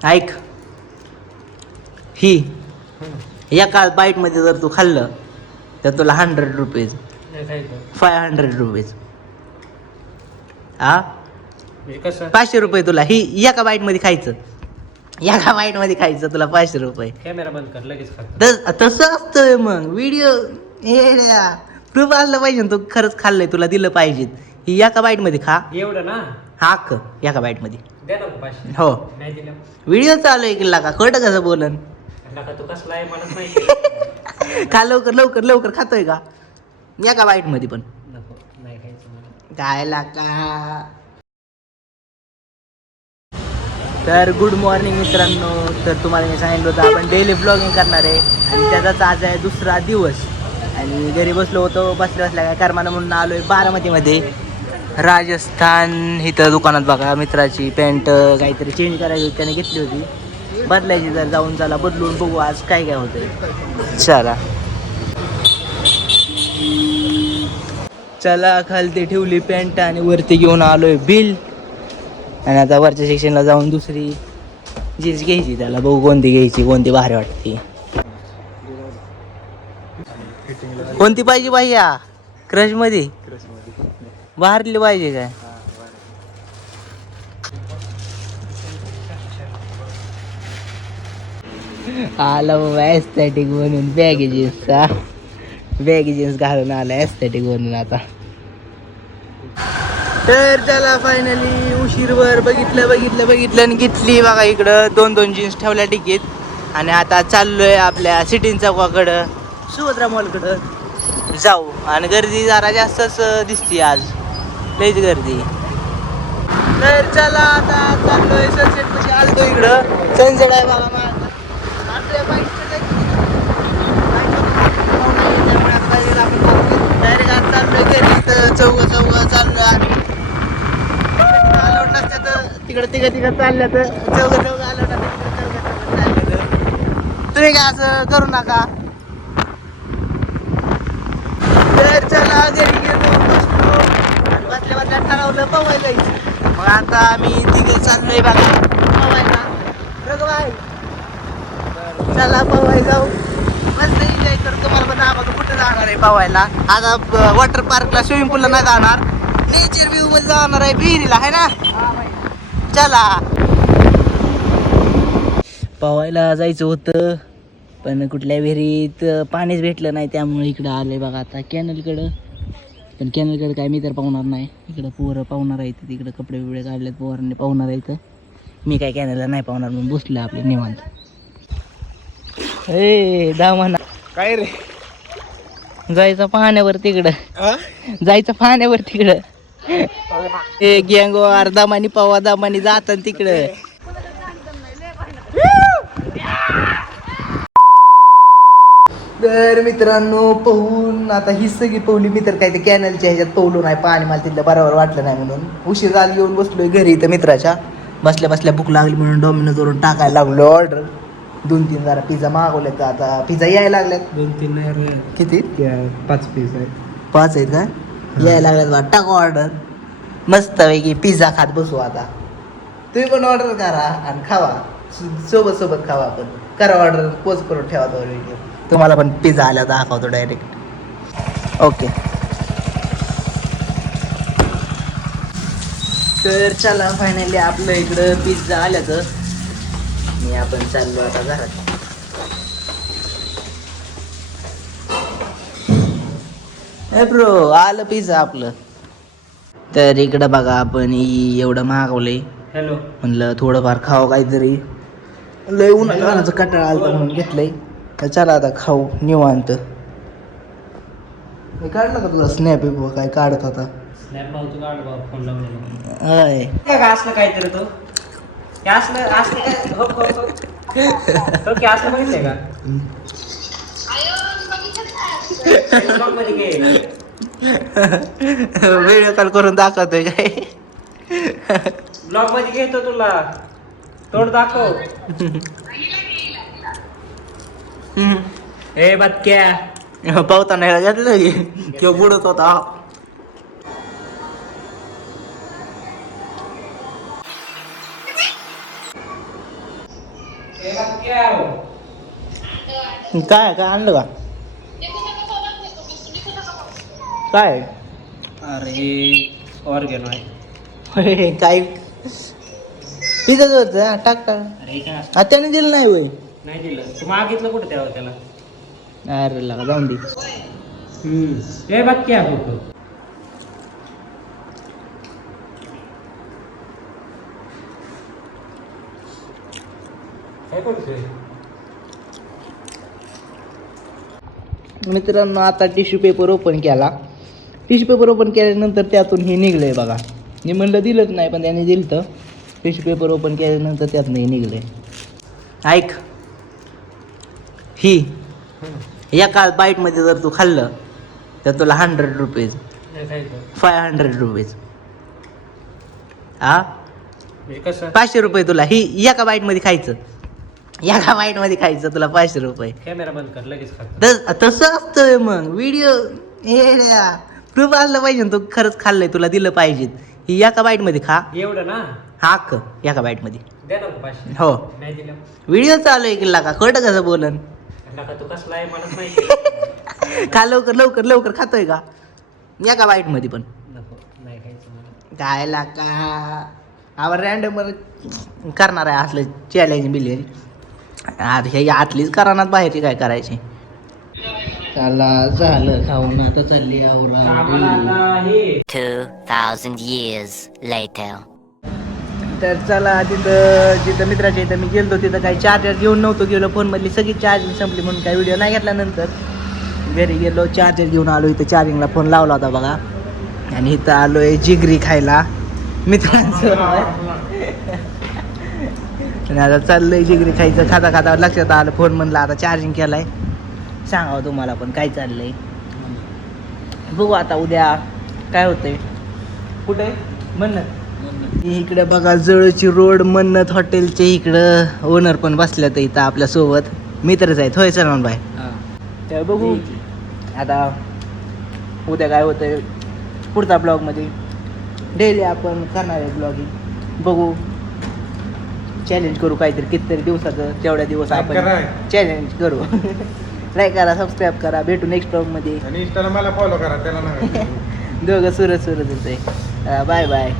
ऐक, ही एका बाईटमध्ये जर तू खाल्लं तर तुला 100 रुपीज, 500 रुपीज. हा, म्हणजे कसं 500 रुपये तुला. ही एका बाईटमध्ये खायचं, एका बाईटमध्ये खायचं, तुला 500 रुपये. कॅमेरा बंद कर, लगेच खातो. तसं असतं मग व्हिडिओ. प्रूफ असलं पाहिजे ना, तू खरंच खाल्लंय, तुला दिलं पाहिजे. ही एका बाईटमध्ये खा. एवढं ना हाक एका बाईटमध्ये. द्या ना 500. हो, नाही दिलं व्हिडिओ चालू आहे की का खोटं कसं बोलन. नका, तू कसला आहे मला माहिती. खा लवकर लवकर लवकर. खातोय का एका बाईट मध्ये पण? नको, नाही खायचं मला. काय लाका. तर गुड मॉर्निंग मित्रांनो. तर तुम्हाला मी सांगितलं होतं आपण डेली ब्लॉगिंग करणार आहे आणि त्याचाच आज आहे दुसरा दिवस. आणि घरी बसलो होतो, बसल्या बसल्या काय करमाना म्हणून आलो आहे बारामतीमध्ये, राजस्थान. इथं दुकानात बघा मित्राची पॅन्ट काहीतरी चेंज करायची होती, त्याने घेतली होती, बदलायची. जर जाऊन चला बदलून बघू आज काय काय होतंय. चला चला, खालती ठेवली पॅन्ट आणि वरती घेऊन आलोय बिल. आणि आता वरच्या सेक्शनला जाऊन दुसरी जीन्स घ्यायची. त्याला बघू कोणती घ्यायची, कोणती भारी वाटते. कोणती पाहिजे भैया? क्रश मध्ये बाहेरली पाहिजे काय? आला बाबा एस्थेटिक म्हणून बॅगी जीन्सचा. बॅगी जीन्स घालून आला एस्थेटिक म्हणून. आता तर चला फायनली उशीरवर बघितलं आणि घेतली बघा. इकडं 2 जीन्स ठेवल्या टिकीत. आणि आता चाललोय आपल्या सिटीन चौकाकडं, सुभद्रा मॉलकडं जाऊ. आणि गर्दी जरा जास्तच दिसते आज, लईच गर्दी. तर चला आता चाललोय सनसेट मध्ये. आलतो इकडं, सनसेट आहे बघा माझा. डायरेक्ट आज चाललोय घरी. चौघ चाललोय आम्ही. तिकडं चालल्या तर चौघ आलो ना. तुम्ही काय असं करू नका. तर चला घरी गेलो, बसलो आणि बसल्या ठरवलं पवायला जायचं. मग आता आम्ही तिघं चाललोय बघा पवायला. रघुबाई चला पवाय जाऊ. मस्त एन्जॉय कर. तुम्हाला पण दाखवतो कुठे जाणार आहे पवायला. आता वॉटर पार्कला, स्विमिंग पूलला नाही जाणार, नेचर व्ह्यू मध्ये जाणार आहे, विहिरीला आहे ना. चला पवायला जायचं होतं पण कुठल्या विहिरीत पाणीच भेटलं नाही, त्यामुळे इकडं आलंय बघा आता कॅनलकडं. पण कॅनलकडं काय मी तर पाहणार नाही. इकडं पोरं पाहुणार आहेत, तिकडं कपडे बिपडे काढलेत, पोरांनी पाहुणार आहेत. मी काय कॅनलला नाही पाहुणार म्हणून बसलं आपले निवांत. ए दामना काय रे, जायचं पाण्यावर तिकडं, जायचं पाण्यावर तिकडं. ए गँगवार दामानी पवा, दामानी जातात तिकडं. तर मित्रांनो पोहून आता ही सगळी पोहली. मी तर काय ते कॅनलच्या ह्याच्यात पोहलो नाही, पाणी मला तिथलं बरोबर वाटलं नाही म्हणून उशीर झाली. येऊन बसलोय घरी इथं मित्राच्या. बसल्या भूक लागली म्हणून डॉमिनोजवरून टाकायला लागलो ऑर्डर. 2-3 जरा पिझ्झा मागवले, तर आता पिझ्झा यायला लागल्यात. 2-3 नाही, किती? 5 पीस आहेत. 5 आहेत का? यायला लागल्यात बा. टाका ऑर्डर. मस्त पैकी पिझ्झा खात बसू आता. तुम्ही पण ऑर्डर करा आणि खावा, सोबत खावा. आपण करा ऑर्डर, पोस्ट करून ठेवा तो व्हिडिओ. तुम्हाला पण पिझ्झा आल्यावर दाखवतो डायरेक्ट. ओके. तर चला फायनली आपलं इकडं पिझ्झा आल्याचं. मी आपण चाललो आता घरात. ए ब्रो, आलं पिझ्झा आपलं. तर इकडं बघा आपण एवढं मागवलंय. हॅलो, म्हणलं थोडंफार खावं काहीतरी. लय उन्हाचं कटाळा आलता म्हणून घेतलंय. तर चला आता खाऊ निवांत. मी काढलं का तुला स्नॅप काय काढत होता? स्नॅप नव्हतं काढ बाबा, फोन लावलेला. होय. काय असलं काहीतरी तो असलं काय हो की असलं बघितलंय का? ब्लॉग मध्ये घे. व्हिडिओ कॉल करून दाखवतोय काय? ब्लॉग मध्ये घेतो तुला, तोड दाखव. ए बदक्या, पावताना घेतलं की किंवा बुडत होता. काय काय आणलं का काय अरे ऑर्गेनो आहे. होय, काय पिझ्झाच होतं टाक टाक. अरे हे काय असं? हा, त्याने दिलं नाही होय. नाही दिलं तू मागितलं कुठं द्यावं त्याला. अरे लगा जाऊन दे. हे बघ क्या फोटो. काय करतोय? मित्रांनो आता टिश्यू पेपर ओपन केला. टिश्यू पेपर ओपन केल्यानंतर त्यातून हे निघलंय बघा. मी म्हणलं दिलंच नाही पण त्याने दिलं तर टिश्यू पेपर ओपन केल्यानंतर त्यातून हे निघलंय. ऐक ही एका बाईटमध्ये जर तू खाल्लं तर तुला 100 रुपीज हे खायचं 500 रुपीज हा म्हणजे कसं 500 रुपये तुला ही एका बाईटमध्ये खायचं. एका बाईटमध्ये खायचं तुला 500 रुपये. कॅमेरा बंद कर लगेच खातो. तसं असतंय मग व्हिडिओ हे प्रूफ असलं पाहिजे ना तू खरंच खाल्लंय तुला दिलं पाहिजे. ही एका बाईटमध्ये खा. एवढं ना हाक एका बाईटमध्ये द्या ना 500. हो. नाही दिलं व्हिडिओ चालू आहे की लागा खोटं कसं बोलन. नका तू कसला आहे मला माहिती. खा लवकर लवकर लवकर खातोय का एका बाईटमध्ये पण नको नाही खायचं मला. काय लागा आवर रँडम करणार आहे असलं चॅलेंज बिलेंज. आता हे आतलीच करानात बाहेरची काय करायची. त्याला झालं खाऊन आता चालली आम्हाला आवरा. आता हे 2,000 years later. तर चला तिथं जिथं मित्राच्या इथं मी गेलो तिथं काही चार्जर घेऊन नव्हतो गेलो. फोनमधली सगळी चार्जिंग संपली म्हणून काही व्हिडिओ नाही घेतला. नंतर घरी गेलो चार्जर घेऊन आलो. इथं चार्जिंगला फोन लावला होता बघा. आणि इथं आलोय जिगरी खायला मित्रांसोबत. आणि आता चाललंय जिगरी खायचं. खाता खाता लक्षात आलं फोन म्हणलं आता चार्जिंग केलाय सांगावं तुम्हाला पण काय चाललंय. बघू आता उद्या काय होतंय. कुठे मन्नत इकडे बघा जळूची रोड मन्नत हॉटेलचे इकडं ओनर पण बसल्यात इथं आपल्यासोबत. मित्रच आहेत होय सलमान भाई. तर बघू आता उद्या काय होतंय पुढचा ब्लॉगमध्ये. डेली आपण करणार आहे ब्लॉगिंग. बघू चॅलेंज करू काहीतरी कितीतरी दिवसाचं. तेवढ्या दिवस आपण चॅलेंज करू. लाईक करा सबस्क्राईब करा. भेटू नेक्स्ट ब्लॉगमध्ये. आणि इंस्टाला मला फॉलो करा त्याला नका. दोघं सुरत होते. Bye bye.